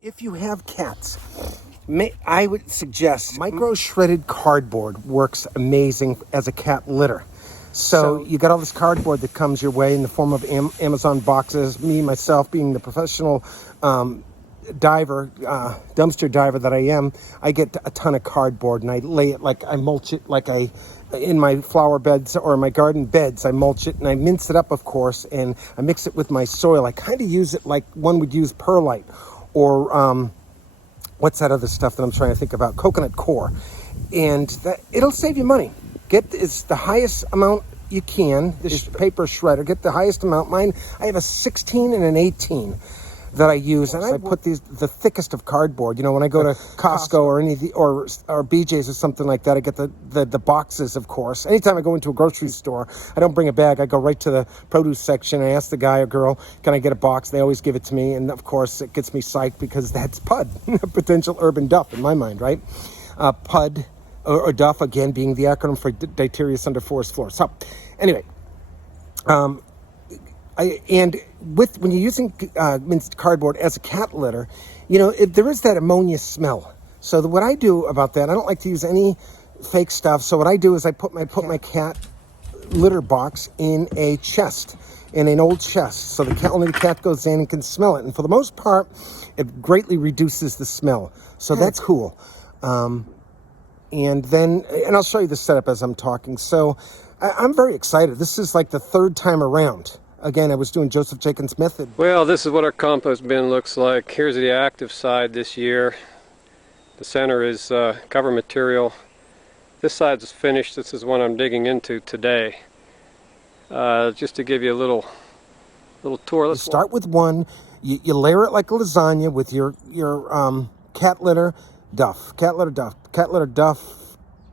If you have cats, I would suggest micro shredded cardboard works amazing as a cat litter. So you got all this cardboard that comes your way in the form of Amazon boxes. Me, myself, being the professional dumpster diver that I am, I get a ton of cardboard and I lay it I mulch it in my flower beds or my garden beds. I mulch it and I mince it up, of course, and I mix it with my soil. I kind of use it like one would use perlite or what's that other stuff that I'm trying to think about? Coconut core. And it'll save you money. It's the highest amount you can, this paper shredder. Get the highest amount. Mine, I have a 16 and an 18 that I use, and I put the thickest of cardboard. You know, when I go to Costco or or BJ's or something like that, I get the boxes, of course. Anytime I go into a grocery store, I don't bring a bag. I go right to the produce section. I ask the guy or girl, can I get a box? They always give it to me, and of course, it gets me psyched because that's PUD, potential urban duff in my mind, right? PUD or duff, again, being the acronym for Diterius Underforest Floor. So, anyway, when you're using minced cardboard as a cat litter, you know, there is that ammonia smell. So what I do about that, I don't like to use any fake stuff. So what I do is I put my cat litter box in a chest, in an old chest, so only the cat goes in and can smell it. And for the most part, it greatly reduces the smell. So that's cool. And I'll show you the setup as I'm talking. So I'm very excited. This is like the third time around. Again, I was doing Joseph Jenkins' method. Well, this is what our compost bin looks like. Here's the active side this year. The center is cover material. This side's finished. This is one I'm digging into today. Just to give you a little tour. Let's start with one. You layer it like a lasagna with your cat litter duff. Cat litter duff.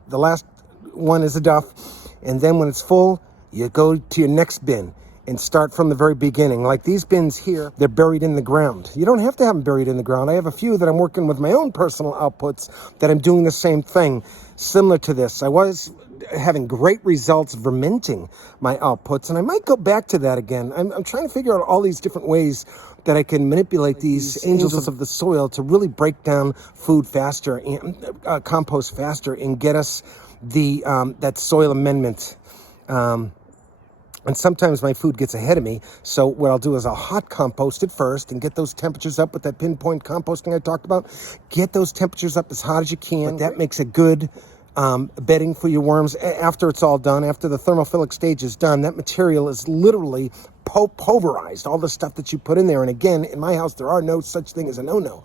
The last one is a duff. And then when it's full, you go to your next bin and start from the very beginning. Like these bins here, they're buried in the ground. You don't have to have them buried in the ground. I have a few that I'm working with my own personal outputs that I'm doing the same thing, similar to this. I was having great results vermiculting my outputs, and I might go back to that again. I'm trying to figure out all these different ways that I can manipulate these angels of the soil to really break down food faster and compost faster and get us that soil amendment. And sometimes my food gets ahead of me, so what I'll do is I'll hot compost it first and get those temperatures up with that pinpoint composting I talked about. Get those temperatures up as hot as you can. But that makes a good bedding for your worms. After it's all done, after the thermophilic stage is done, that material is literally pulverized, all the stuff that you put in there. And again, in my house, there are no such thing as a no-no.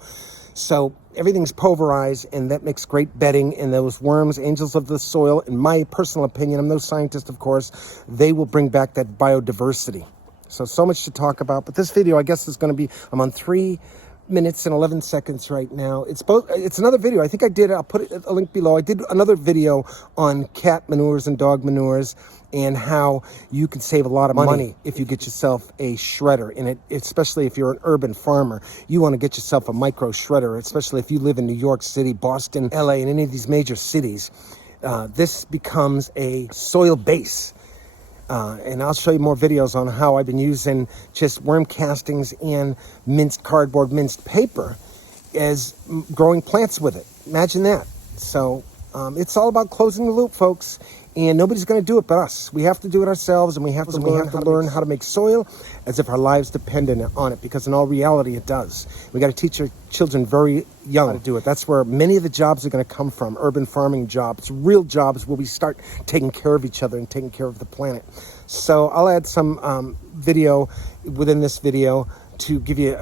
So everything's pulverized, and that makes great bedding. And those worms, angels of the soil, in my personal opinion, I'm no scientist, of course, they will bring back that biodiversity. So much to talk about. But this video, I guess, is going to be, I'm on 3 minutes and 11 seconds right now. It's another video. I think I'll put a link below. I did another video on cat manures and dog manures and how you can save a lot of money if you get yourself a shredder in it, especially if you're an urban farmer. You want to get yourself a micro shredder, especially if you live in New York City, Boston, LA, and any of these major cities. This becomes a soil base. And I'll show you more videos on how I've been using just worm castings and minced cardboard, minced paper as growing plants with it. Imagine that. So it's all about closing the loop, folks. And nobody's going to do it but us. We have to do it ourselves, and we have to learn how to make soil as if our lives depended on it, because in all reality, it does. We got to teach our children very young how to do it. That's where many of the jobs are going to come from, urban farming jobs, real jobs where we start taking care of each other and taking care of the planet. So I'll add some video within this video to give you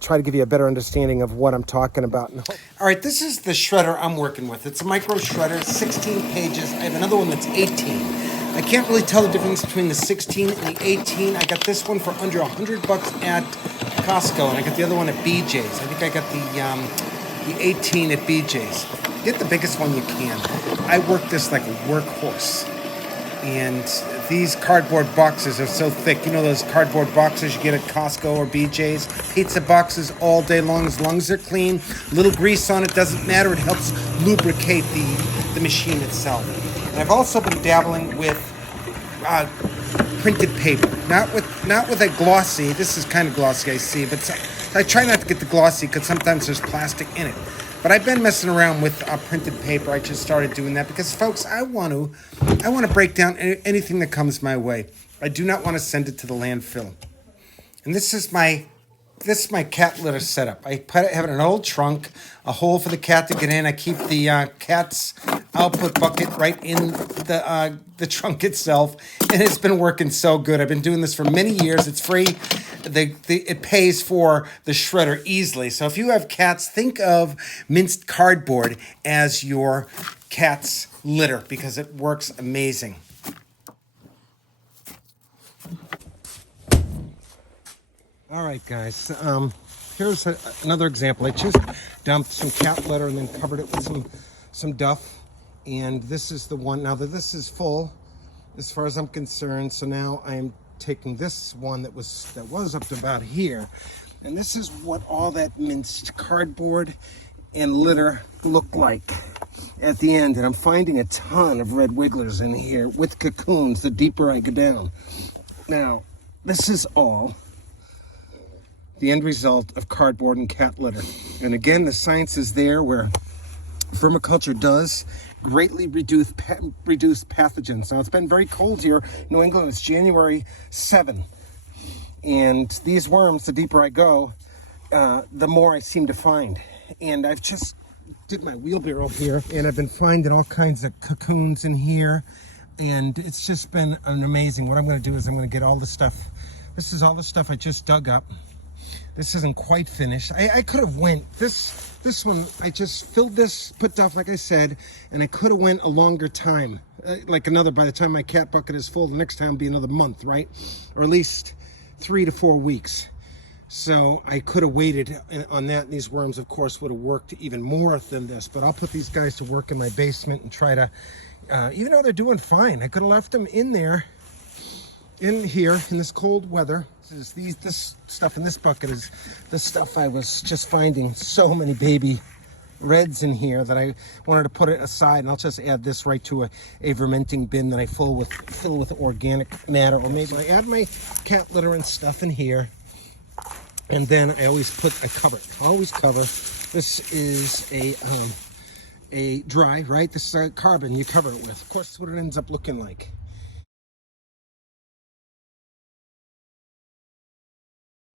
try to give you a better understanding of what I'm talking about. All right, this is the shredder I'm working with. It's a micro shredder, 16 pages. I have another one that's 18. I can't really tell the difference between the 16 and the 18. I got this one for under $100 at Costco, and I got the other one at BJ's. I think I got the 18 at BJ's. Get the biggest one you can. I work this like a workhorse. And these cardboard boxes are so thick. You know those cardboard boxes you get at Costco or BJ's? Pizza boxes all day long. As long as they're clean, little grease on it, doesn't matter. It helps lubricate the machine itself. And I've also been dabbling with printed paper. Not with a glossy. This is kind of glossy, I see. But So I try not to get the glossy because sometimes there's plastic in it. But I've been messing around with printed paper. I just started doing that because, folks, I want to break down anything that comes my way. I do not want to send it to the landfill. And this is my cat litter setup. I have it in an old trunk, a hole for the cat to get in. I keep the cat's output bucket right in the trunk itself, and it's been working so good. I've been doing this for many years. It's free. It pays for the shredder easily. So if you have cats, think of minced cardboard as your cat's litter because it works amazing. All right, guys. Here's another example. I just dumped some cat litter and then covered it with some duff. And this is the one. Now that this is full, as far as I'm concerned. So now I'm taking this one that was up to about here, and this is what all that minced cardboard and litter look like at the end. And I'm finding a ton of red wigglers in here with cocoons the deeper I go down. Now, this is all the end result of cardboard and cat litter. And again, the science is there where vermiculture does greatly reduce pathogens. Now, it's been very cold here in New England. It's January 7. And these worms, the deeper I go, the more I seem to find. And I've just did my wheelbarrow here, and I've been finding all kinds of cocoons in here. And it's just been an amazing. What I'm going to do is I'm going to get all the stuff. This is all the stuff I just dug up. This isn't quite finished. I could have went, this one, I just filled this, put duff, like I said, and I could have went a longer time. By the time my cat bucket is full, the next time will be another month, right? Or at least 3 to 4 weeks. So I could have waited on that, and these worms, of course, would have worked even more than this. But I'll put these guys to work in my basement and try to, even though they're doing fine, I could have left them in there, in here, in this cold weather. This stuff in this bucket is the stuff I was just finding so many baby reds in here that I wanted to put it aside, and I'll just add this right to a Vernmenting bin that I fill with organic matter. Or maybe I add my cat litter and stuff in here, and then I always cover it. Always cover. This is a dry, right? This is carbon you cover it with. Of course, that's what it ends up looking like.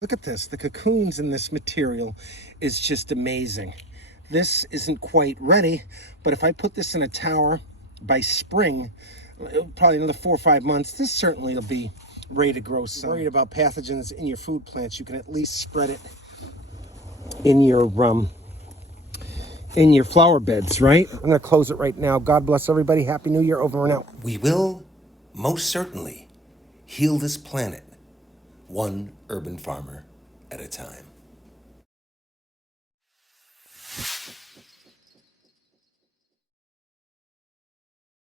Look at this. The cocoons in this material is just amazing. This isn't quite ready, but if I put this in a tower by spring, probably another 4 or 5 months, this certainly will be ready to grow some. Worried about pathogens in your food plants, you can at least spread it in your flower beds, right? I'm going to close it right now. God bless everybody. Happy New Year. Over and out. We will most certainly heal this planet, one urban farmer at a time.